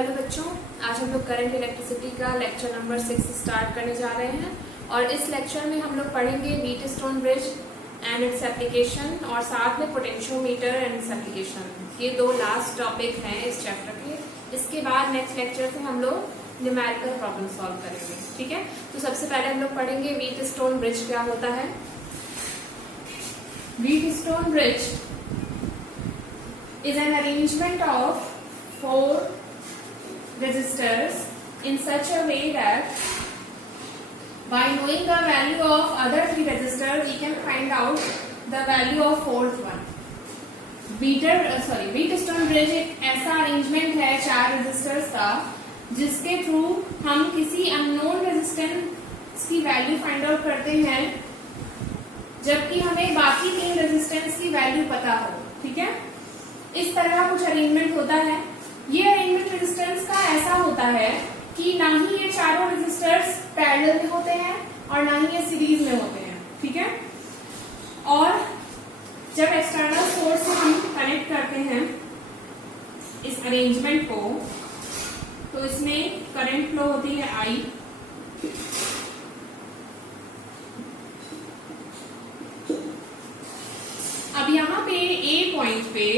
Hello बच्चों, आज हम लोग करंट इलेक्ट्रिसिटी का लेक्चर नंबर 6 स्टार्ट करने जा रहे हैं और इस लेक्चर में हम लोग पढ़ेंगे Wheatstone bridge and its application और साथ में पोटेंशियोमीटर एंड इट्स एप्लीकेशन। ये दो लास्ट टॉपिक हैं इस चैप्टर के। इसके बाद नेक्स्ट लेक्चर से हम लोग न्यूमेरिकल प्रॉब्लम सॉल्व करेंगे। ठीक है, तो सबसे पहले हम लोग पढ़ेंगे व्हीटस्टोन ब्रिज क्या होता है। Wheatstone bridge is an arrangement of 4 resistors in such a way that by knowing the value of other 3 resistors we can find out the value of fourth one. Wheatstone bridge एक ऐसा arrangement है 4 resistors का जिसके through हम किसी unknown resistance की value find out करते हैं जबकि हमें बाकी 3 रेजिस्टेंस की वैल्यू पता हो। ठीक है, इस तरह कुछ अरेंजमेंट होता है। ये अरेंजमेंट रेजिस्टेंस का ऐसा होता है कि ना ही ये चारों रेजिस्टर्स पैरेलल में होते हैं और ना ही ये सीरीज में होते हैं। ठीक है, और जब एक्सटर्नल सोर्स से हम कनेक्ट करते हैं इस अरेंजमेंट को तो इसमें करंट फ्लो होती है I। अब यहाँ पे A पॉइंट पे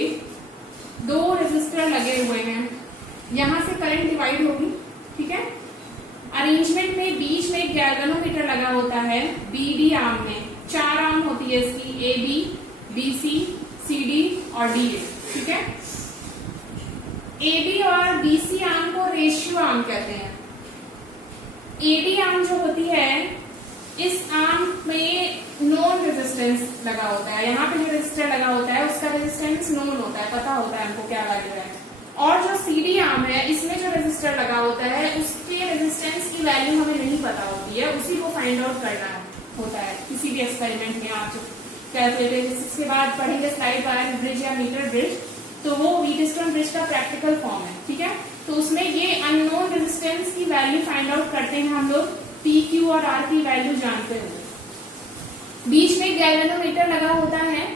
2 रेजिस्टर लगे हुए हैं, यहां से करंट डिवाइड होगी। ठीक है, अरेंजमेंट में बीच में एक गैल्वेनोमीटर लगा होता है BD आर्म में। 4 आर्म होती है इसकी, AB, BC, CD और DA। ठीक है, AB और BC आर्म को रेशियो आर्म कहते हैं। AD आर्म जो होती है इस आर्म में नॉन रेजिस्टेंस लगा होता है। यहाँ पे जो रेजिस्टर लगा होता है उसका रेजिस्टेंस नॉन होता है, पता होता है हमको क्या वैल्यू है। और जो CD आर्म है इसमें जो रेजिस्टर लगा होता है उसके रेजिस्टेंस की वैल्यू हमें नहीं पता होती है, उसी को फाइंड आउट करना होता है किसी भी एक्सपेरिमेंट में। आप कैलकुलेटर इसके बाद पढ़ेंगे स्लाइड वायर ब्रिज या मीटर ब्रिज, तो वो व्हीटस्टोन ब्रिज का प्रैक्टिकल फॉर्म है। ठीक है, तो उसमें ये अननोन रेजिस्टेंस की वैल्यू फाइंड आउट करते हैं हम लोग, P, Q और R की वैल्यू जानते हुए। बीच में गैल्वेनोमीटर लगा होता है,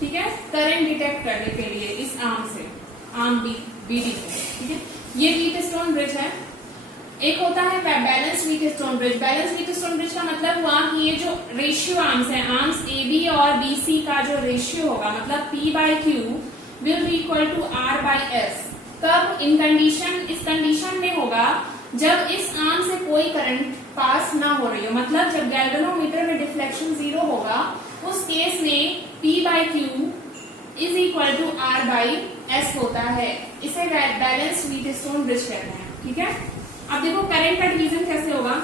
ठीक है, करंट डिटेक्ट करने के लिए इस आर्म से, आर्म BD से। ठीक है, ये व्हीटस्टोन ब्रिज है। एक होता है balance Wheatstone bridge. Balance Wheatstone bridge का मतलब हुआ कि ये जो रेशियो आर्म्स है, आर्म्स AB और BC का जो रेशियो होगा, मतलब P/Q will be equal to R/S। कब? इन कंडीशन, इस कंडीशन में होगा जब इस आर्म से कोई करंट पास ना हो रही हो, मतलब जब गैल्वेनोमीटर में डिफ्लेक्शन 0 होगा उस केस में P/Q is equal to R/S होता है। इसे बैलेंस व्हीटस्टोन ब्रिज कहते हैं। ठीक है, अब देखो करंट का डिवीजन कैसे होगा।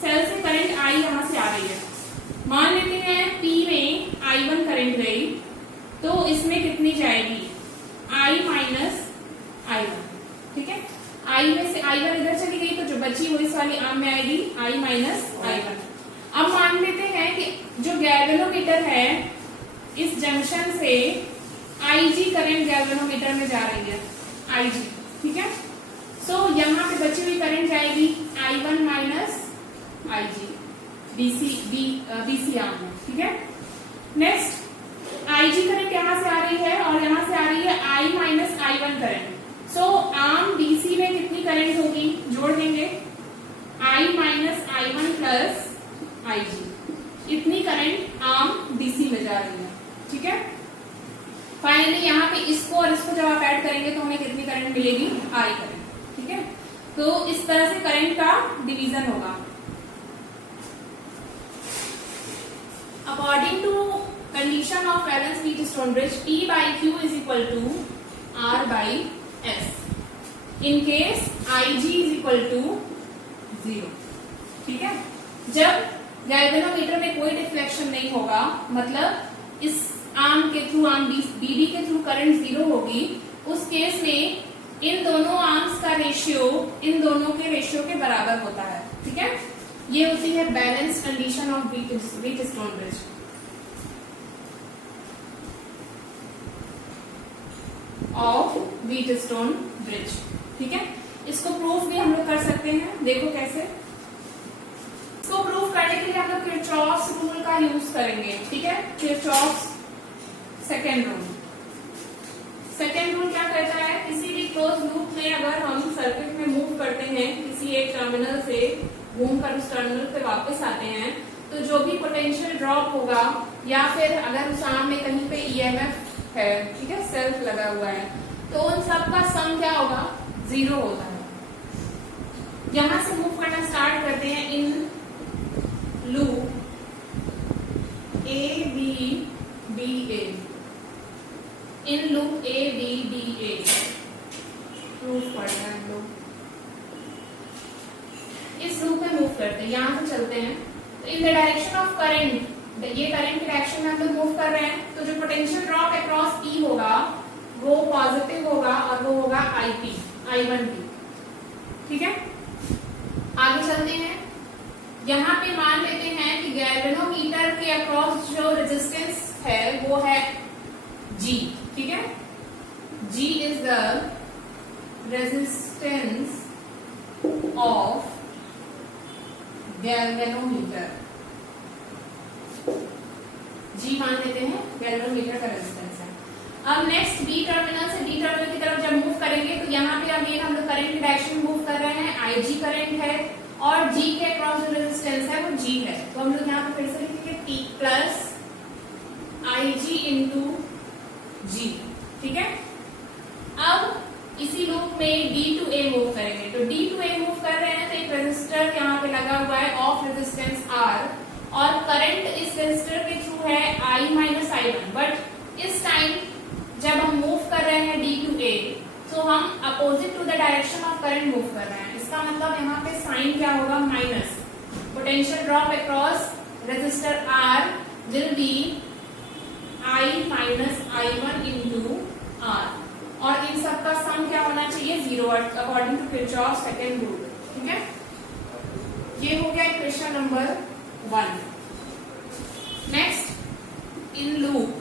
सेल से करंट I यहां से आ रही है, मान लेते हैं P में I1 करंट गई तो इसमें कितनी जाएगी I माइनस I1। ठीक है, I में से I1 इधर चली गई तो जो बची वो इस वाली आर्म में आएगी I माइनस I1। अब मान लेते हैं कि जो गैल्वेनोमीटर है इस जंक्शन से IG करंट गैल्वेनोमीटर में जा रही है, IG। ठीक है, सो यहाँ पे बची हुई करंट जाएगी I1 minus IG BC arm में। ठीक है, नेक्स्ट IG करंट यहाँ से आ रही है और यहाँ से आ रही है I minus I1 current. So arm BC में कितनी करंट होगी, जोड़ देंगे I minus I1 plus IG। इतनी करंट आर्म BC में जा रही है। ठीक है, फाइनली यहाँ पे इसको और इसको जब आप ऐड करेंगे तो हमें कितनी करंट मिलेगी, I करंट। ठीक है, तो इस तरह से करंट का डिवीजन होगा। According to condition of balance Wheatstone bridge, P/Q is equal to R/S in case IG is equal to 0। ठीक है, जब गैल्वेनोमीटर में कोई डिफ्लेक्शन नहीं होगा, मतलब इस आर्म के थ्रू, आर्म BD के थ्रू करंट 0 होगी, उस केस में इन दोनों आर्म्स का रेशियो इन दोनों के रेशियो के बराबर होता है। ठीक है, ये होती है balance condition of Wheatstone bridge. Of Wheatstone bridge. ठीक है, इसको प्रूफ भी हम लोग कर सकते हैं। देखो कैसे। इसको प्रूफ करने के लिए हम लोग किरचॉफ्स रूल का यूज करेंगे। ठीक है, Kirchhoff's second rule. Second rule क्या कहता है, किसी भी क्लोज लूप में अगर हम सर्किट में मूव करते हैं किसी एक टर्मिनल से घूमकर उस टर्मिनल पे वापस आते हैं, तो जो भी पोटेंशियल ड्रॉप होगा या फिर अगर उस आर्म में कहीं पे ईएमएफ है, ठीक है, सेल्फ लगा हुआ है, तो उन सब का सम क्या होगा, 0 होता है। यहां से मूव करना स्टार्ट करते हैं in loop A B D A, in loop A B D A proof पढ़ना है हम लोग। इस लूप में मूव करते हैं, यहां से चलते हैं, तो in the direction of current, ये करंट की डायरेक्शन में हम लोग मूव कर रहे हैं, तो जो पोटेंशियल ड्रॉप अक्रॉस पी होगा वो पॉजिटिव होगा और वो होगा आईपी, I1P, ठीक है। आगे चलते हैं, यहाँ पे मान लेते हैं कि गैल्वेनोमीटर के अक्रॉस जो रेजिस्टेंस है वो है G, ठीक है। G is the resistance of galvanometer, G मान लेते हैं गैल्वेनोमीटर का रेजिस्टेंस है। अब नेक्स्ट बी टर्मिनल से डी टर्मिनल की तरफ जब मूव करेंगे तो यहाँ पे अगेन हम लोग करंट की डायरेक्शन मूव कर रहे हैं, IG करंट है और G के अक्रॉस जो रेजिस्टेंस है वो G है, तो हम लोग यहाँ पे फिर से लिखेंगे P plus IG into G, ठीक है। अब इसी लूप में D टू A मूव करेंगे, तो D टू A मूव कर रहे हैं तो एक रेजिस्टर यहाँ पे लगा हुआ है ऑफ रेजिस्टेंस R और करंट इस रेजिस्टर के थ्रू है I माइनस I1, बट इस टाइम जब हम मूव कर रहे हैं D टू A तो हम opposite to the direction of current move कर रहे हैं, इसका मतलब यहाँ पे साइन क्या होगा, minus. Potential drop across resistor R will be I minus I1 into R, और इन सब का सम क्या होना चाहिए, 0 according to Kirchhoff second rule, ठीक है। ये हो गया equation number 1। Next in loop,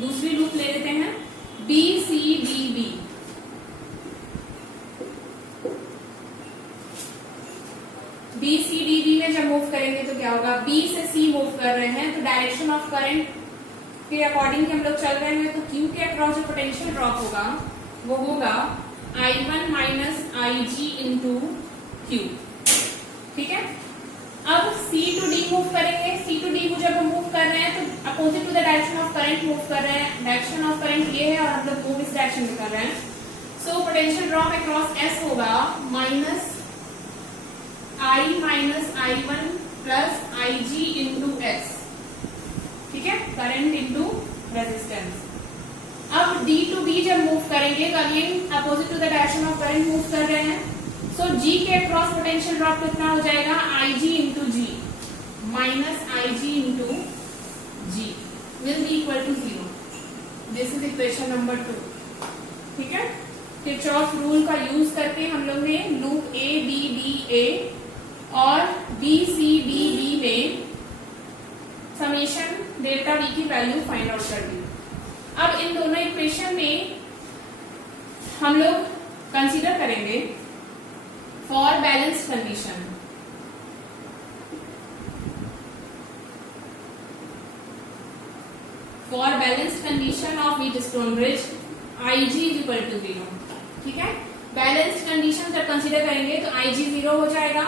दूसरी लूप ले लेते हैं B C D B, B C D B में जब मूव करेंगे तो क्या होगा, B से C मूव कर रहे हैं तो डायरेक्शन ऑफ करंट के अकॉर्डिंग हम लोग चल रहे हैं, तो Q के अक्रॉस जो पोटेंशियल ड्रॉप होगा वो होगा I1 minus IG into Q, ठीक है। अब C टू D मूव करेंगे, C टू D को जब हम मूव कर रहे हैं तो opposite to the direction of current move कर रहे हैं, डायरेक्शन ऑफ करंट ये है और हम लोग मूव इस डायरेक्शन में कर रहे हैं, so potential drop across S होगा minus I minus I1 plus IG into S, ठीक है, करंट इंटू रेजिस्टेंस। अब D टू B जब मूव करेंगे तो again opposite to the direction of current move कर रहे हैं, सो G के अक्रॉस पोटेंशियल ड्रॉप कितना हो जाएगा, IG into G minus IG into G will be equal to 0। This is equation number 2, ठीक है। किरचॉफ रूल का यूज करके हम लोग ने loop A B D A और B C D B में समेशन डेल्टा V की वैल्यू फाइंड आउट कर दी। अब इन दोनों इक्वेशन में हम लोग कंसीडर करेंगे for balance condition, for balanced condition of Wheatstone bridge IG is equal to 0, ठीक है। बैलेंस्ड कंडीशन जब कंसीडर करेंगे तो IG 0 हो जाएगा,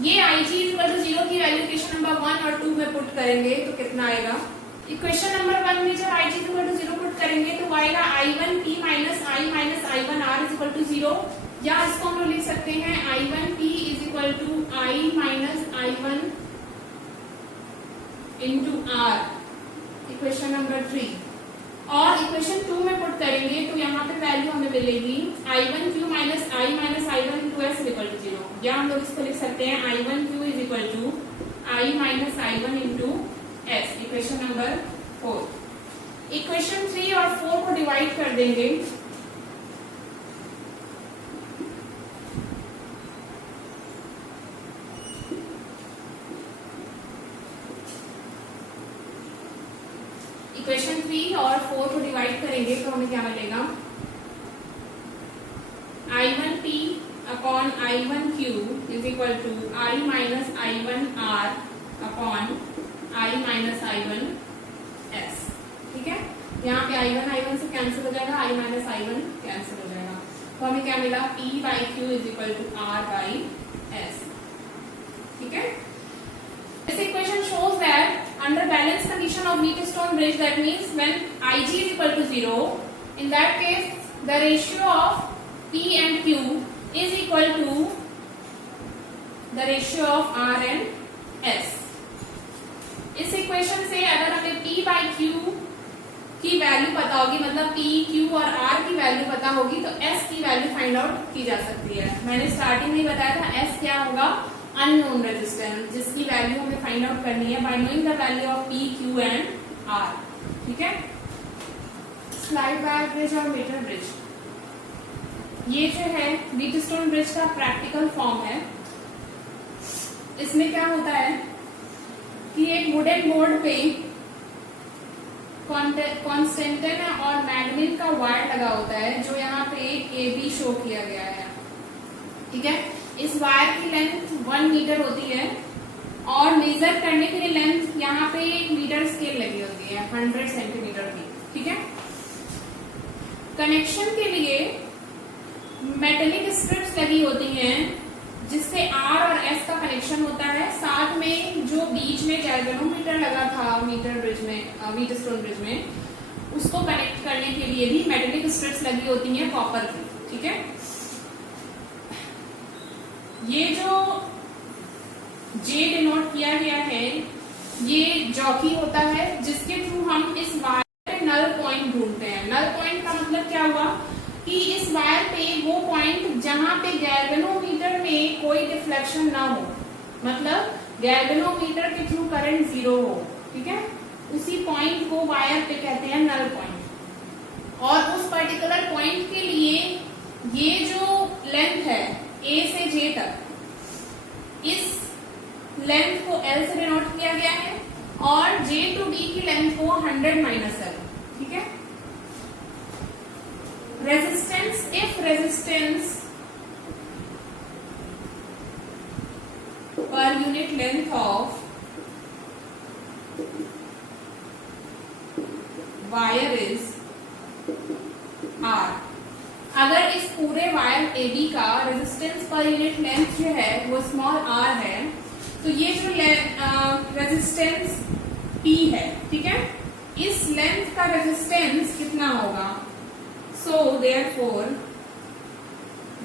ये IG इज इक्वल टू 0 की वैल्यू इक्वेशन नंबर 1 और 2 में पुट करेंगे तो कितना आएगा, इक्वेशन नंबर 1 में जब IG is equal to 0 put करेंगे तो आएगा I1P minus I1R is equal to 0, या इसको हम लोग लिख सकते हैं I1P is equal to I minus I1 into R, equation number 3, और इक्वेशन 2 में पुट करेंगे तो यहाँ पे वैल्यू हमें मिलेगी I1Q minus I1 into S is equal to 0, या हम लोग इसको लिख सकते हैं I1Q is equal to I minus I1 into S, equation number 4। Equation 3 और 4 को डिवाइड कर देंगे, इक्वेशन 3 और 4 को डिवाइड करेंगे तो हमें क्या मिलेगा, I1P upon I1Q is equal to I minus I1R upon I minus I1S, ठीक है। यहाँ पे I1 से कैंसिल हो जाएगा, I माइनस I1 कैंसिल हो जाएगा। तो हमें क्या मिला, P by Q is equal to R by S. ठीक है. This equation shows that under balanced condition of Wheatstone bridge, that means when Ig is equal to 0, in that case the ratio of P and Q is equal to the ratio of R and S. इस equation से अगर हमें P by Q की value पता होगी, मतलब P, Q और R की वैल्यू पता होगी, तो S की वैल्यू फाइंड आउट की जा सकती है. मैंने स्टार्टिंग में बताया था S क्या होगा, अननोन रेजिस्टेंस, जिसकी वैल्यू हमें फाइंड आउट करनी है bye knowing the value of P, Q and R. ठीक है. स्लाइड वायर ब्रिज और मीटर ब्रिज, ये जो है व्हीटस्टोन ब्रिज का प्रैक्टिकल फॉर्म है. इसमें क्या होता है कि एक वुडन बोर्ड पे कॉन्स्टेंटिन और मैग्नेट का वायर लगा होता है, जो यहाँ पे एक AB शो किया गया है. ठीक है. इस वायर की लेंथ 1 मीटर होती है और मेजर करने के लिए लेंथ यहाँ पे एक मीटर स्केल लगी होती है 100 सेंटीमीटर की. ठीक है. कनेक्शन के लिए मेटेलिक स्ट्रिप्स लगी होती हैं, जिससे R और S का कनेक्शन होता है. साथ में जो बीच में गैल्वेनोमीटर लगा था मीटर ब्रिज में, व्हीटस्टोन ब्रिज में, उसको कनेक्ट करने के लिए भी मेटेलिक स्ट्रिप्स लगी होती हैं कॉपर की. ठीक है. ये जो J डिनोट किया गया है, ये जॉकी होता है, जिसके थ्रू हम इस वायर पे नल पॉइंट ढूंढते हैं. नल पॉइंट का मतलब क्या हुआ कि इस वायर पे वो पॉइंट जहां पे गैल्वेनोमीटर में कोई डिफ्लेक्शन ना हो, मतलब गैल्वेनोमीटर के थ्रू करंट 0 हो. ठीक है. उसी पॉइंट को वायर पे कहते हैं नल पॉइंट. और उस पर्टिकुलर पॉइंट के लिए ये जो लेंथ है A से J तक, इस लेंथ को L से डिनोट किया गया है और J टू B की लेंथ को 100 माइनस L. ठीक है. Resistance, if resistance per unit length of wire is R, अगर इस पूरे वायर AB का रेजिस्टेंस पर यूनिट लेंथ जो है वो स्मॉल r है, तो ये जो रेजिस्टेंस P है, ठीक है, इस लेंथ का रेजिस्टेंस कितना होगा. So therefore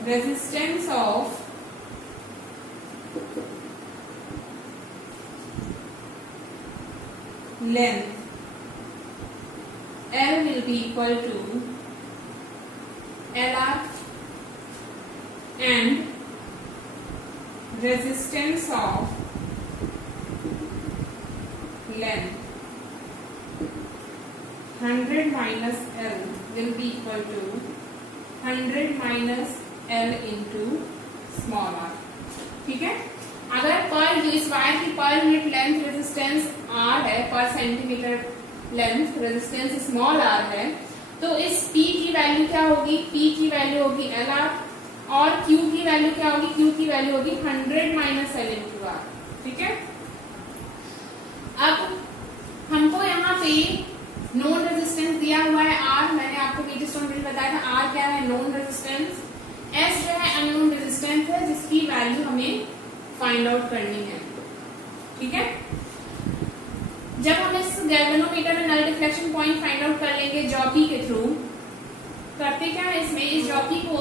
resistance of length L will be equal to LR and resistance of length 100 minus L will be equal to 100 minus L into small r. ठीक है. अगर पर इस वायर की per unit length resistance R है, पर centimetre length resistance small r है, तो इस P की वैल्यू क्या होगी, P की वैल्यू होगी LR और Q की वैल्यू क्या होगी, Q की वैल्यू होगी 100 माइनस L इंटू R. ठीक है. अब हमको यहाँ पे नोन रेजिस्टेंस दिया हुआ है R, मैंने आपको व्हीटस्टोन ब्रिज बताया था. R क्या है, नोन रेजिस्टेंस. S जो है अननोन रेजिस्टेंस है, जिसकी वैल्यू हमें फाइंड आउट करनी है. ठीक है. जब हम इस गैल्वेनोमीटर में null deflection point find out कर लेंगे जॉकी के थ्रू, करते क्या है इसमें, इस जॉकी को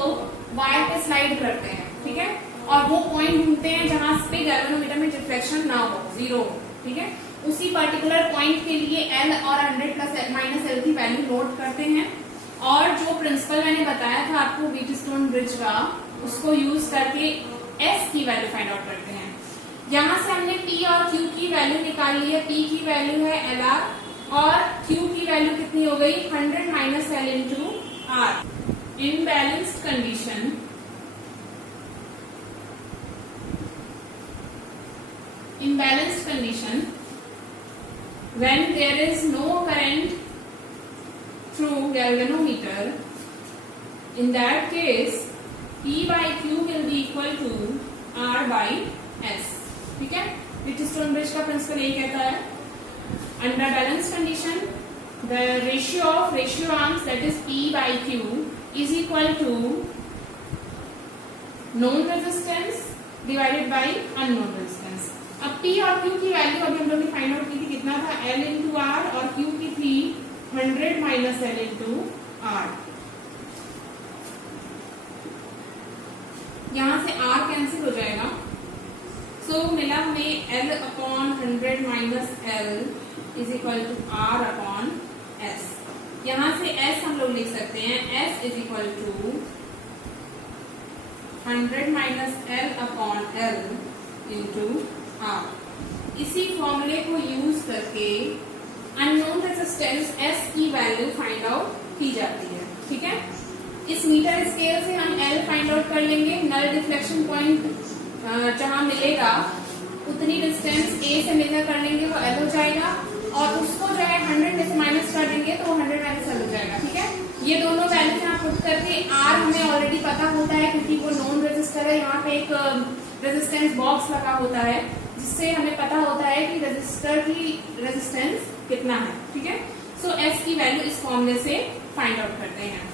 वायर पे स्लाइड करते हैं. ठीक है. और वो पॉइंट ढूंढते हैं जहां पे गैल्वेनोमीटर में डिफ्लेक्शन ना हो, 0 हो. ठीक है. उसी पर्टिकुलर पॉइंट के लिए L और 100 प्लस माइनस L की वैल्यू नोट करते हैं, और जो प्रिंसिपल मैंने बताया था आपको व्हीटस्टोन ब्रिज का, उसको यूज करके S की वैल्यू फाइंड आउट करते हैं. यहां से हमने P और Q की वैल्यू निकाल ली है. P की वैल्यू है LR और Q की वैल्यू कितनी हो गई, 100 minus L into R. In balanced condition when there is no current through galvanometer, in that case P by Q will be equal to R by S. ठीक है. Wheatstone bridge का principal यही कहता है. Under balance condition the ratio of ratio arms, that is P by Q, is equal to known resistance divided by unknown resistance. अब P और Q की value अभी हम लोग ने फाइंड आउट की थी, कितना था, L इंटू आर, और Q की थी 100 माइनस L इंटू आर। यहां से R कैंसिल हो जाएगा, सो मिला हमें L upon 100 minus L is equal to R upon S। यहां से S हम लोग लिख सकते हैं, S is equal to 100 minus L upon L into R। इसी फॉर्मूले को यूज करके अननोन रेजिस्टेंस S की वैल्यू फाइंड आउट की जाती है। ठीक है, इस मीटर स्केल से हम L फाइंड आउट कर लेंगे। नल डिफ्लेक्शन पॉइंट जहां मिलेगा उतनी डिस्टेंस A से मेजर कर लेंगे, वो L हो जाएगा, और उसको जो है 100 में से माइनस कर देंगे तो 100 माइनस L हो जाएगा। ठीक है, ये दोनों वैल्यू यहाँ पुट करके R हमें ऑलरेडी पता होता है क्योंकि वो नॉन रेजिस्टर है। यहाँ पे एक रेजिस्टेंस बॉक्स लगा होता है जिससे हमें पता होता है कि रेजिस्टर की रेजिस्टेंस कितना है। ठीक है, सो S की वैल्यू इस फॉर्मूले से फाइंड आउट करते हैं।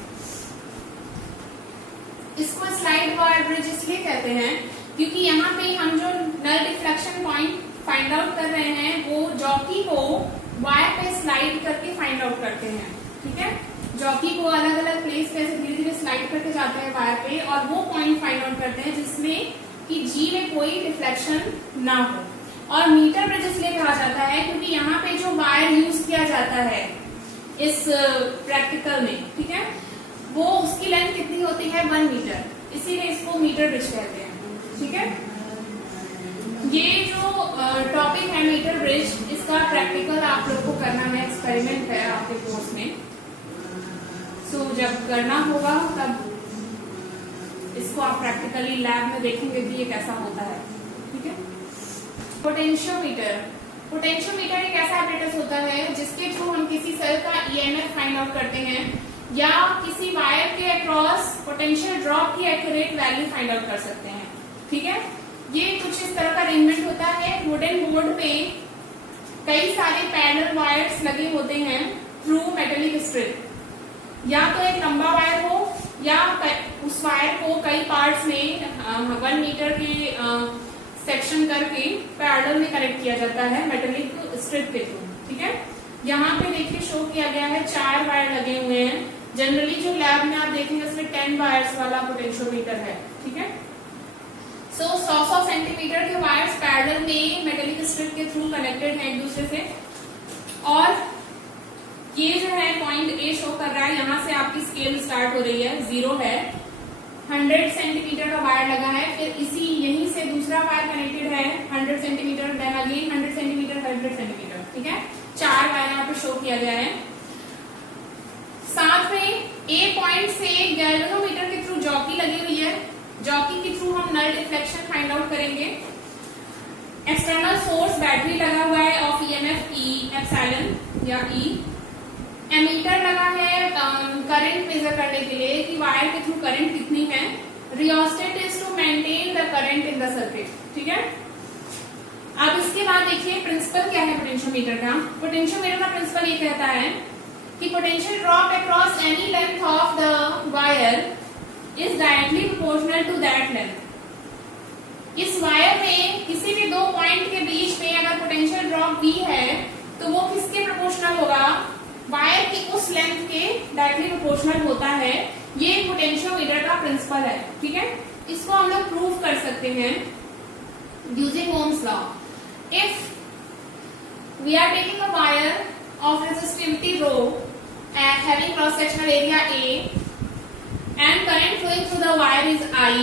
इसको स्लाइड वायर ब्रिज इसलिए कहते हैं क्योंकि यहाँ पे हम जो null deflection point find out कर रहे हैं वो जॉकी को वायर पे स्लाइड करके फाइंड आउट करते हैं। ठीक है, जॉकी को अलग अलग प्लेस पे ऐसे धीरे धीरे स्लाइड करके जाते हैं वायर पे, और वो पॉइंट फाइंड आउट करते हैं जिसमें कि जी में कोई डिफ्लेक्शन ना हो। और मीटर ब्रिज इसलिए कहा जाता है क्योंकि यहाँ पे जो वायर यूज किया जाता है इस प्रैक्टिकल में, ठीक है, वो उसकी लेंथ कितनी होती है, 1 मीटर, इसीलिए इसको मीटर ब्रिज कहते हैं। ठीक है, ये जो टॉपिक है मीटर ब्रिज, इसका प्रैक्टिकल आप लोग को करना है, एक्सपेरिमेंट है आपके कोर्स में। सो जब करना होगा तब इसको आप प्रैक्टिकली लैब में देखेंगे कि ये कैसा होता है। ठीक है, पोटेंशियोमीटर। पोटेंशियोमीटर एक ऐसा apparatus होता है जिसके थ्रू हम किसी सेल का EMF फाइंड आउट करते हैं या किसी वायर के अक्रॉस पोटेंशियल ड्रॉप की एक्यूरेट वैल्यू फाइंड आउट कर सकते हैं। ठीक है, ये कुछ इस तरह का अरेंजमेंट होता है। वुडन बोर्ड पे कई सारे पैरेलल वायर्स लगे होते हैं थ्रू मेटेलिक स्ट्रिप, या तो एक लंबा वायर हो या उस वायर को कई पार्ट्स में 1 मीटर के सेक्शन करके पैरेलल में कनेक्ट किया जाता है मेटेलिक स्ट्रिप के थ्रू। ठीक है, यहाँ पे देखिए शो किया गया है 4 वायर लगे हुए हैं। जनरली जो लैब में आप देखेंगे उसमें 10 वायर्स वाला पोटेंशियोमीटर है। ठीक है, सो 100 सेंटीमीटर के वायर्स पैरेलल में मेटेलिक स्ट्रिप के थ्रू कनेक्टेड हैं एक दूसरे से, और ये जो है पॉइंट ए शो कर रहा है, यहाँ से आपकी स्केल स्टार्ट हो रही है, 0 है, 100 सेंटीमीटर का वायर लगा है, फिर इसी यहीं से दूसरा वायर कनेक्टेड है 100 centimetre, then again 100 centimetre, 100 centimetre. ठीक है, 4 वायर यहाँ पे शो किया गया है। साथ में ए पॉइंट से गैल्वेनोमीटर के थ्रू जॉकी लगी हुई है, जॉकी के थ्रू हम नल डिफ्लेक्शन फाइंड आउट करेंगे। एक्सटर्नल सोर्स बैटरी लगा हुआ है ऑफ EMF E एप्सिलॉन या E। एमीटर लगा है करंट मेजर करने के लिए कि वायर के थ्रू करंट कितनी है। Rheostat is to maintain the current in the circuit. ठीक है, अब इसके बाद देखिए प्रिंसिपल क्या है पोटेंशियोमीटर का। पोटेंशियोमीटर का प्रिंसिपल ये कहता है कि potential drop across any length of the wire is directly proportional to that length. इस वायर में किसी भी 2 पॉइंट के बीच में अगर पोटेंशियल ड्रॉप V है तो वो किसके प्रोपोर्शनल होगा, वायर की उस लेंथ के डायरेक्टली प्रोपोर्शनल होता है। ये पोटेंशियोमीटर का प्रिंसिपल है। ठीक है, इसको हम लोग प्रूव कर सकते हैं using Ohm's law. If we are taking a wire of resistivity rho and having cross sectional area A and current flowing through the wire is I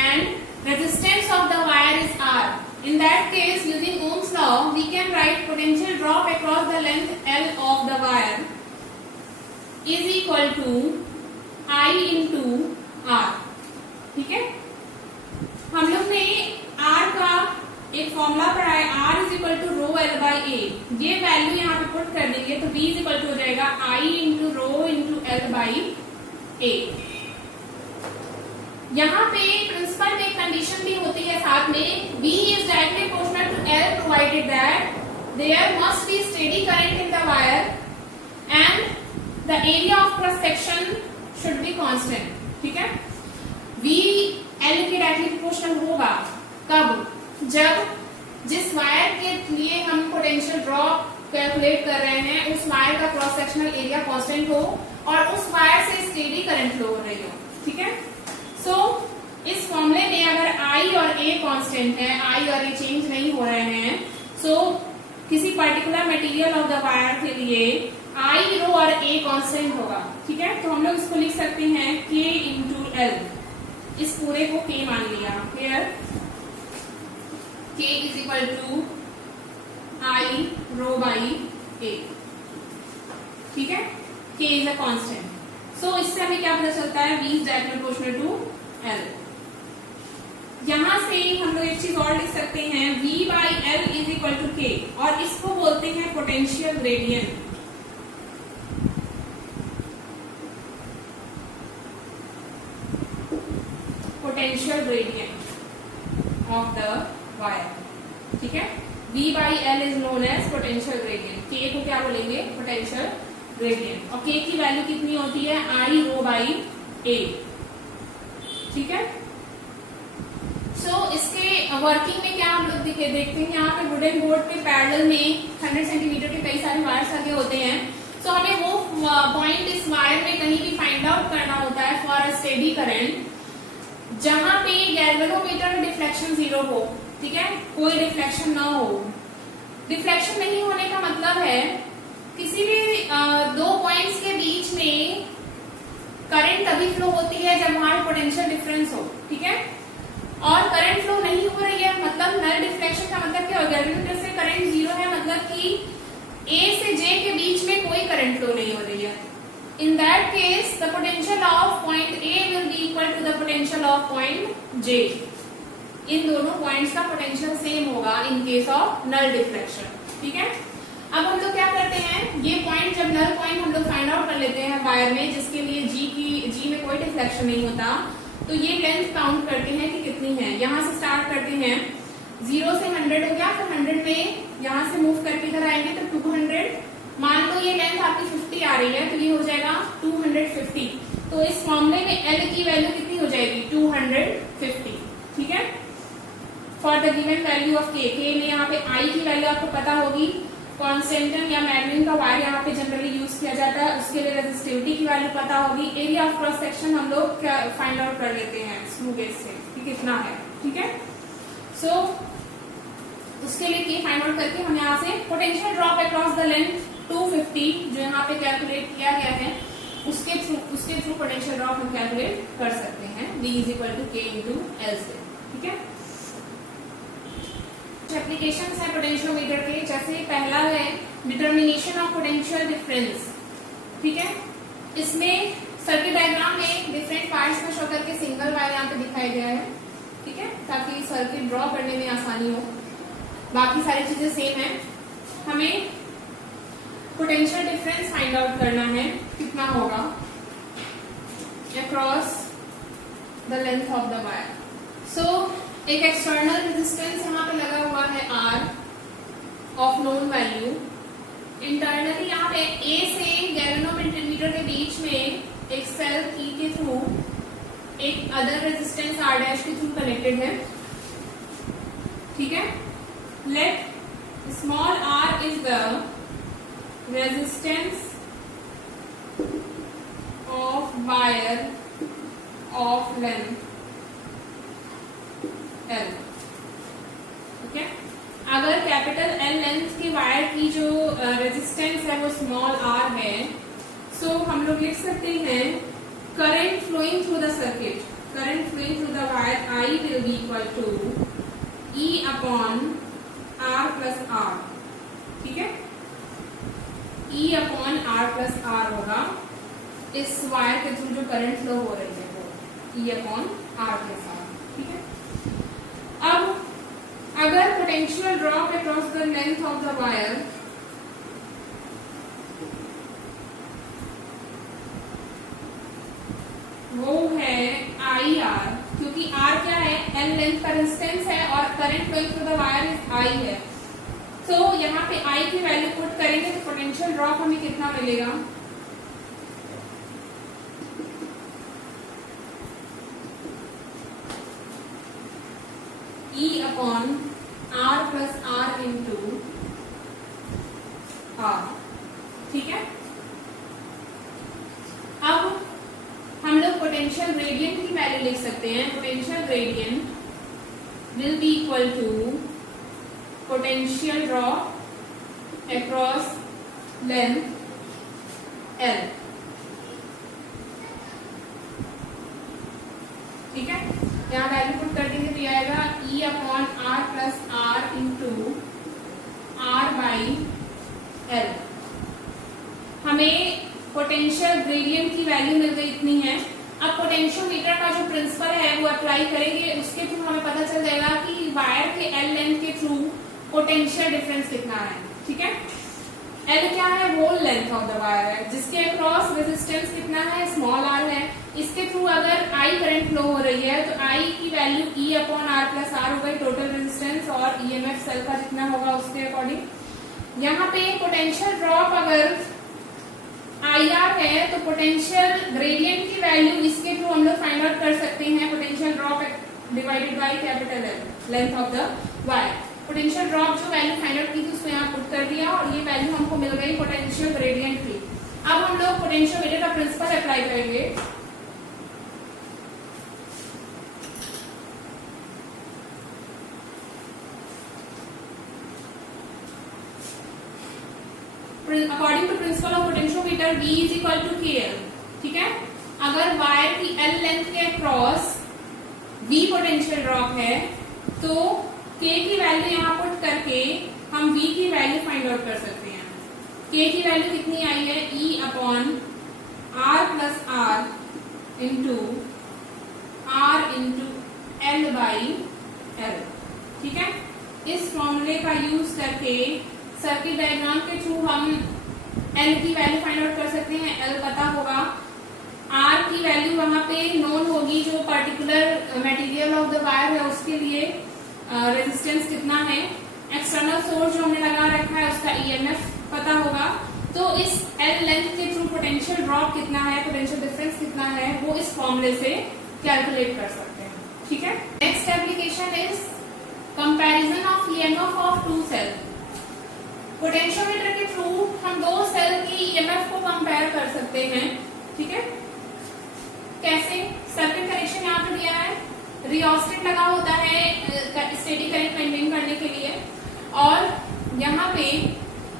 and resistance of the wire is R. In that case, using Ohm's law, we can write potential drop across the length L of the wire is equal to I into R. ठीक है, हम लोग ने R का एक formula पढ़ा है, R is equal to rho L by A. ये वैल्यू यहाँ पे पुट कर देंगे तो V इज इक्वल टू हो जाएगा I into rho into L by A. यहाँ पे प्रिंसिपल में कंडीशन भी होती है साथ में, V is directly proportional to L provided that there must be steady current in the wire and the area of cross section should be constant. ठीक है, V डायरेक्टली प्रोपोर्शनल होगा कब, जब जिस वायर के लिए हम पोटेंशियल ड्रॉप कैलकुलेट कर रहे हैं उस वायर का क्रॉस सेक्शनल एरिया कांस्टेंट हो और उस वायर से स्टेडी करंट फ्लो हो रही हो। ठीक है, सो इस फॉर्मूले में अगर I और A कांस्टेंट है, I और A चेंज नहीं हो रहे हैं, सो किसी particular material of the wire के लिए I, रो और A कांस्टेंट होगा। ठीक है, तो हम लोग इसको लिख सकते हैं K इंटू L, इस पूरे को K मान लिया, here K is equal to I rho by A। ठीक है, K is a constant, so इससे हमें क्या पता चलता है, V is directly proportional to L। यहां से हम लोग एक चीज और लिख सकते हैं, V by L is equal to K, और इसको बोलते हैं potential gradient. Potential gradient of the wire. ठीक है, V by L is known as potential gradient, K को क्या बोलेंगे, पोटेंशियल ग्रेडियंट, और K की वैल्यू कितनी होती है, I रो बाई A। ठीक है, सो इसके वर्किंग में क्या हम लोग देखते हैं, यहाँ पे वुडन बोर्ड पे पैरेलल में 100 सेंटीमीटर के कई सारे वायर्स लगे होते हैं। सो हमें वो पॉइंट इस वायर में कहीं भी फाइंड आउट करना होता है फॉर अ स्टेडी करंट, जहां पे गैल्वेनोमीटर में डिफ्लेक्शन 0 हो। ठीक है, कोई डिफ्लेक्शन ना हो। डिफ्लेक्शन नहीं होने का मतलब है किसी भी दो पॉइंट्स के बीच में करंट तभी फ्लो होती है जब वहां पोटेंशियल डिफरेंस हो। ठीक है, और करंट फ्लो नहीं हो रही है मतलब नल डिफ्लेक्शन का मतलब क्या हो, गैल्वेनोमीटर से करंट 0 है, मतलब कि A से J के बीच में कोई करंट फ्लो नहीं हो रही है। In that case the potential of point A will be equal to the potential of point J। इन दोनों पॉइंट्स का पोटेंशियल सेम होगा in case of null deflection. ठीक है, अब हम लोग क्या करते हैं, ये पॉइंट जब नल पॉइंट हम लोग फाइंड आउट कर लेते हैं वायर में, जिसके लिए G में कोई डिफ्लेक्शन नहीं होता, तो ये लेंथ काउंट करते हैं कि कितनी है। यहां से स्टार्ट करते हैं, 0 से 100 हो गया, फिर 100 में यहां से मूव करके इधर आएंगे तो 200, मान लो ये लेंथ आपकी 50 आ रही है तो ये हो जाएगा 250। तो इस फॉर्मूले में L की वैल्यू कितनी हो जाएगी, 250। ठीक है, for the given value of K में यहाँ पे I की वैल्यू आपको पता होगी, कॉन्स्टेंटन या मैग्नीफिक का वायर यहाँ पे जनरली यूज किया जाता है, उसके लिए रेजिस्टिविटी की वैल्यू पता होगी। एरिया ऑफ क्रॉस सेक्शन हम लोग फाइंड आउट कर लेते हैं स्क्रू गेज से कि कितना है। ठीक है, सो उसके लिए K फाइंड आउट करके हम यहाँ से potential drop across the length 250 जो यहाँ पे कैलकुलेट किया गया है, उसके थ्रू पोटेंशियल ड्रॉप हम कैलकुलेट कर सकते हैं, V is equal to K into L से। ठीक है, एप्लीकेशंस है पोटेंशियोमीटर के, जैसे पहला है डिटर्मिनेशन ऑफ पोटेंशियल डिफरेंस। ठीक है, इसमें सर्किट डायग्राम में डिफरेंट पार्ट्स में शो करके सिंगल वायर यहाँ पे दिखाया गया है। ठीक है, ताकि सर्किट ड्रॉ करने में आसानी हो, बाकी सारी चीजें सेम है। हमें पोटेंशियल डिफरेंस फाइंड आउट करना है, कितना होगा across the length of the wire. So एक एक्सटर्नल रेजिस्टेंस यहाँ पे लगा हुआ है R of known value. Internally यहाँ पे A से गैल्वेनोमीटर के बीच में एक सेल E के थ्रू एक अदर रेजिस्टेंस R डैश के थ्रू कनेक्टेड है। ठीक है, let small r is the resistance of wire of length L। ठीक है, अगर कैपिटल L लेंथ के वायर की जो रेजिस्टेंस है वो स्मॉल r है, सो हम लोग लिख सकते हैं current flowing through the circuit, current flowing through the wire I will be equal to E upon R plus R। ठीक है, E upon R plus R होगा इस वायर के थ्रू जो करंट फ्लो हो रही है वो E upon R plus R। ठीक है, अब अगर potential drop across the length of the wire वो है IR, क्योंकि R क्या है, L लेंथ का रेजिस्टेंस है और current flowing through the wire is I है। तो यहाँ पे I की वैल्यू पुट करेंगे तो पोटेंशियल ड्रॉप हमें कितना मिलेगा, upon R plus R into R. ठीक है, अब हम लोग पोटेंशियल ग्रेडियंट की वैल्यू लिख सकते हैं। Potential gradient will be equal to potential drop across length L। ठीक है, यहाँ वैल्यू पुट कर देंगे तो ये आएगा E upon R plus R into R by L। हमें पोटेंशियल ग्रेडियंट की वैल्यू मिल गई इतनी है। अब पोटेंशियोमीटर का जो प्रिंसिपल है वो अप्लाई करेंगे, उसके थ्रू हमें पता चल जाएगा कि वायर के L लेंथ के थ्रू पोटेंशियल डिफरेंस कितना है। ठीक है, L क्या है, whole length of the wire है, जिसके अक्रॉस रेजिस्टेंस कितना है, स्मॉल r है। इसके थ्रू अगर I करंट फ्लो हो रही है तो I की value E upon R plus R हो गई, टोटल रेजिस्टेंस, और EMF सेल का जितना होगा उसके अकॉर्डिंग। यहाँ पे पोटेंशियल ड्रॉप अगर IR है तो पोटेंशियल ग्रेडियंट की वैल्यू इसके थ्रू हम लोग फाइंड आउट कर सकते हैं। Potential drop divided by capital L, length of the wire. Potential drop जो वैल्यू फाइंड आउट की थी उसको यहाँ पुट कर दिया और ये वैल्यू हमको मिल गई पोटेंशियल ग्रेडियंट की। अब हम लोग पोटेंशियोमीटर का प्रिंसिपल अप्लाई करेंगे। According to principle of potentiometer V is equal to KL। ठीक है, अगर वायर की L लेंथ के अक्रॉस V पोटेंशियल ड्रॉप है तो K की वैल्यू यहाँ पुट करके हम V की वैल्यू फाइंड आउट कर सकते हैं। K की वैल्यू कितनी आई है, E upon R plus R into L by L। ठीक है, इस फॉर्मूले का यूज करके सर्किट डायग्राम के थ्रू हम L की वैल्यू फाइंड आउट कर सकते हैं। L पता होगा, R की वैल्यू वहां पे नोन होगी, जो particular material of the wire है उसके लिए रेजिस्टेंस कितना है, एक्सटर्नल सोर्स जो हमने लगा रखा है उसका EMF पता होगा। तो इस L लेंथ के थ्रू पोटेंशियल ड्रॉप कितना है, पोटेंशियल डिफरेंस कितना है, वो इस फॉर्मूले से कैलकुलेट कर सकते हैं। ठीक है, next application is comparison of EMF of two cell. Potentiometer के थ्रू हम दो सेल की EMF को कंपेयर कर सकते हैं। ठीक है, कैसे, सर्किट कनेक्शन यहाँ पे दिया है, रियोस्टेट लगा होता है स्टेडी करंट मेंटेन करने के लिए, और यहाँ पे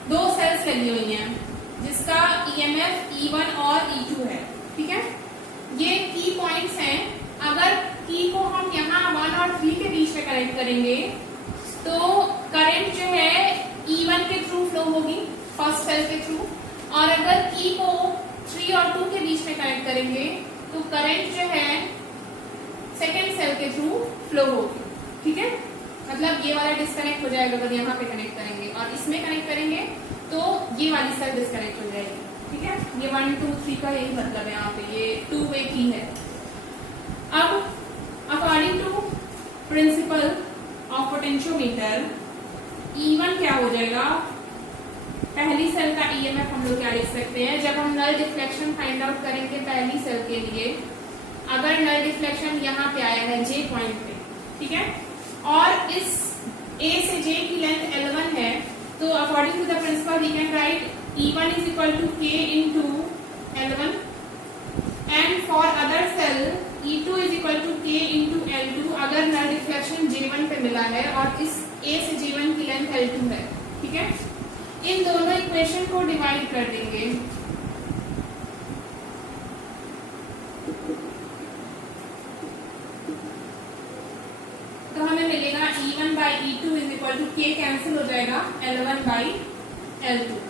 दो सेल्स लगी हुई हैं जिसका EMF E1 और E2 है। ठीक है, ये की पॉइंट्स हैं। अगर की को हम यहाँ 1 और 3 के बीच में कनेक्ट करेंगे तो करंट जो है E1 के थ्रू फ्लो होगी, फर्स्ट सेल के थ्रू, और अगर की को 3 और 2 के बीच में कनेक्ट करेंगे तो करंट जो है सेकेंड सेल के थ्रू फ्लो होगी। ठीक है, मतलब ये वाला डिस्कनेक्ट हो जाएगा अगर यहाँ पे कनेक्ट करेंगे, और इसमें कनेक्ट करेंगे तो ये वाली सेल डिस्कनेक्ट हो जाएगी। ठीक है, ये 1 2 3 का यही मतलब है, यहाँ पे ये 2 वे की है। अब according to principle of potentiometer E1 क्या हो जाएगा, पहली सेल का EMF हम लोग क्या लिख सकते हैं, जब हम नल डिफ्लेक्शन फाइंड आउट करेंगे पहली सेल के लिए, अगर नल डिफ्लेक्शन यहाँ पे आया है J पॉइंट पे, ठीक है, और इस A से J की लेंथ L1 है, तो according to the principle we can write E1 is equal to K into L1, and for other cell E2 is equal to K into L2 अगर नल डिफ्लेक्शन J1 पे मिला है और इस A से J1 की लेंथ L2 है। ठीक है, इन दोनों इक्वेशन को डिवाइड कर देंगे, तो हमें मिलेगा E1 by E2 is equal to K cancel हो जाएगा L1 बाई L2।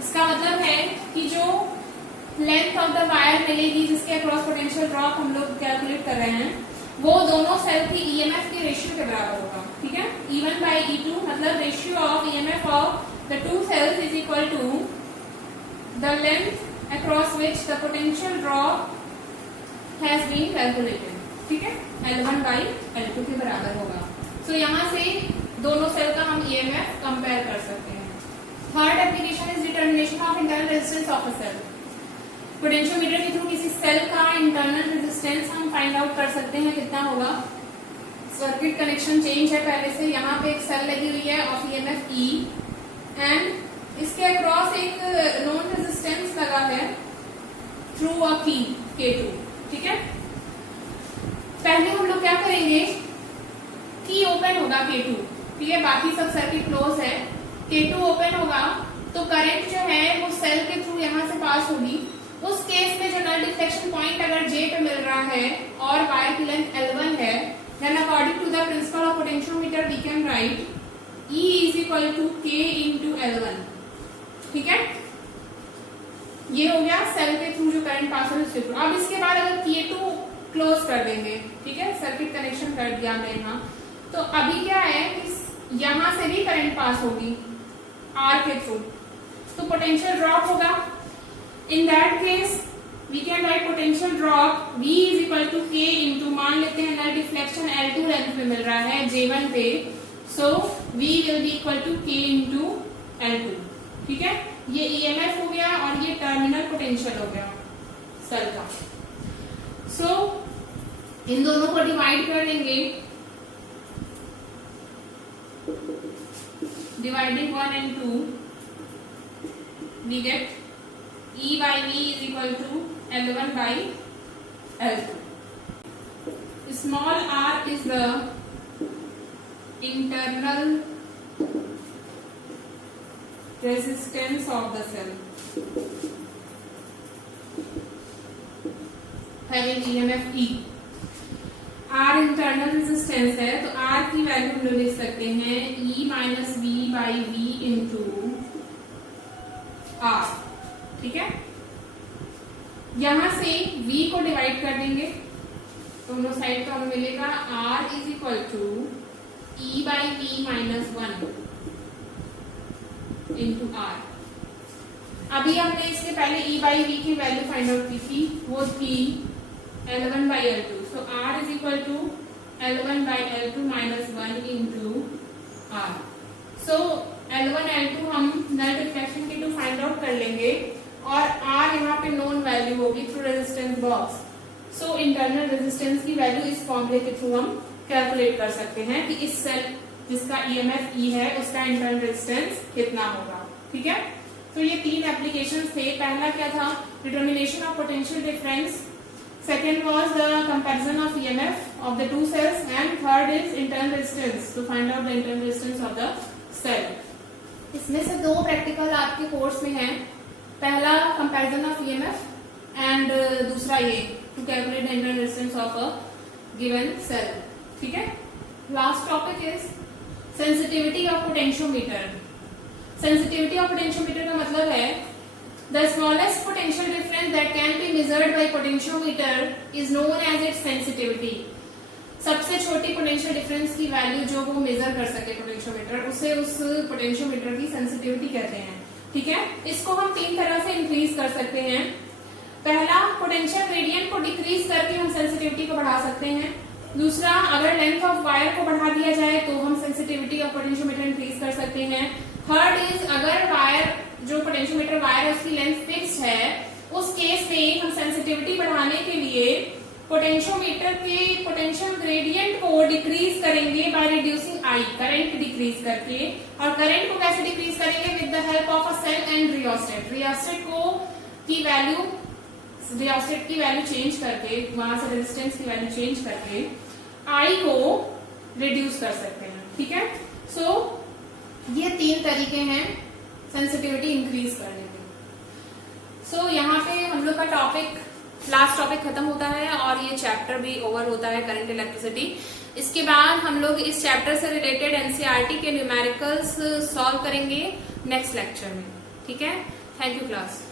इसका मतलब है कि जो लेंथ ऑफ द वायर मिलेगी जिसके अक्रॉस पोटेंशियल ड्रॉप हम लोग कैलकुलेट कर रहे हैं, वो दोनों सेल की EMF के रेशियो के बराबर होगा। ठीक है, E1 बाई E2 मतलब ratio of EMF of the two cells is equal to the length across which the potential drop has been calculated. ठीक है, L1 बाई L2 के बराबर होगा। सो यहाँ से दोनों सेल का हम EMF कंपेयर कर सकते हैं। Third application is determination of internal resistance of a cell. Potentiometer के थ्रू किसी सेल का इंटरनल रेजिस्टेंस हम फाइंड आउट कर सकते हैं, कितना होगा। सर्किट कनेक्शन चेंज है पहले से, यहाँ पे एक सेल लगी हुई है ऑफ ईएमएफ ई एंड इसके अक्रॉस एक नॉन रेजिस्टेंस लगा है थ्रू अ की K2, ठीक है। पहले हम लोग क्या करेंगे, की ओपन होगा K2, ठीक है, बाकी सब सर्किट क्लोज है, K2 ओपन होगा तो करंट जो है वो सेल के थ्रू यहाँ से पास होगी। उस केस में जो नल डिफ्लेक्शन पॉइंट अगर J पे मिल रहा है और वायर की लेंथ L1 है, then according to the principle of potentiometer we can write E is equal to K into L1, ठीक है। ये हो गया सेल के थ्रू जो करंट पास हो उसके थ्रू। अब इसके बाद अगर K2 क्लोज कर देंगे, ठीक है, सर्किट कनेक्शन कर दिया हमने यहाँ, तो अभी क्या है कि यहाँ से भी करंट पास होगी R के थ्रू, तो पोटेंशियल ड्रॉप होगा। In that case we can write potential drop V is equal to K into, मान लेते हैं नल डिफ्लेक्शन L2 लेंथ पे मिल रहा है J1 पे, so V will be equal to K into L2, ठीक है। ये EMF हो गया और ये टर्मिनल पोटेंशियल हो गया सेल का। सो इन दोनों को डिवाइड कर देंगे, dividing 1 and 2 we get E by V is equal to L1 by L2. Small r is the internal resistance of the cell having EMF E. R internal resistance है तो R की value हम लोग लिख सकते हैं E minus V by V into R, ठीक है। यहां से V को डिवाइड कर देंगे, दोनों साइड का हमें मिलेगा R is equal to E by V minus 1 into R। अभी हमने इसके पहले E बाई V की वैल्यू फाइंड आउट की थी, वो थी L1 by L2, so R is equal to L1 by L2 minus 1 into R. So L1 L2 हम नल डिफ्लेक्शन के टू फाइंड आउट कर लेंगे और R यहाँ पे नोन वैल्यू होगी through resistance box. So internal resistance की value इस फॉर्मूले के थ्रू हम कैलकुलेट कर सकते हैं कि इस सेल जिसका EMF E है उसका इंटरनल रेजिस्टेंस कितना होगा, ठीक है। तो ये तीन एप्लीकेशन थे। पहला क्या था, determination of potential difference, second was the comparison of EMF of the two cells, and third is internal resistance to find out the internal resistance of the cell. इसमें से दो प्रैक्टिकल आपके कोर्स में है, पहला कंपैरिजन ऑफ EMF एंड दूसरा ये to calculate the internal resistance of a given cell, ठीक है। Last topic is sensitivity of potentiometer. Sensitivity of potentiometer का मतलब है the smallest potential difference that can be measured by potentiometer is known as its sensitivity. सबसे छोटी potential difference की value जो वो मेजर कर सके पोटेंशियोमीटर, उसे उस पोटेंशियोमीटर की सेंसिटिविटी कहते हैं, ठीक है। इसको हम तीन तरह से इंक्रीज कर सकते हैं। पहला, पोटेंशियल ग्रेडियंट को डिक्रीज करके हम सेंसिटिविटी को बढ़ा सकते हैं। दूसरा, अगर लेंथ ऑफ वायर को बढ़ा दिया जाए तो हम सेंसिटिविटी ऑफ पोटेंशियोमीटर इंक्रीज कर सकते हैं। थर्ड इज, अगर वायर जो पोटेंशियोमीटर वायर है उसकी लेंथ फिक्स्ड है, उस केस में हम सेंसिटिविटी बढ़ाने के लिए पोटेंशियोमीटर के पोटेंशियल ग्रेडियंट को डिक्रीज करेंगे by reducing I, current decrease करके। और करंट को कैसे डिक्रीज करेंगे, with the help of a cell and rheostat. Rheostat की वैल्यू चेंज करके, वहां से रेजिस्टेंस की वैल्यू चेंज करके आई को रिड्यूस कर सकते हैं, ठीक है। सो ये तीन तरीके हैं सेंसिटिविटी इंक्रीज करने के। सो यहाँ पे हम लोग का टॉपिक, लास्ट टॉपिक खत्म होता है और ये चैप्टर भी ओवर होता है, करंट इलेक्ट्रिसिटी। इसके बाद हम लोग इस चैप्टर से रिलेटेड एनसीईआरटी के न्यूमेरिकल्स सॉल्व करेंगे नेक्स्ट लेक्चर में, ठीक है। Thank you class.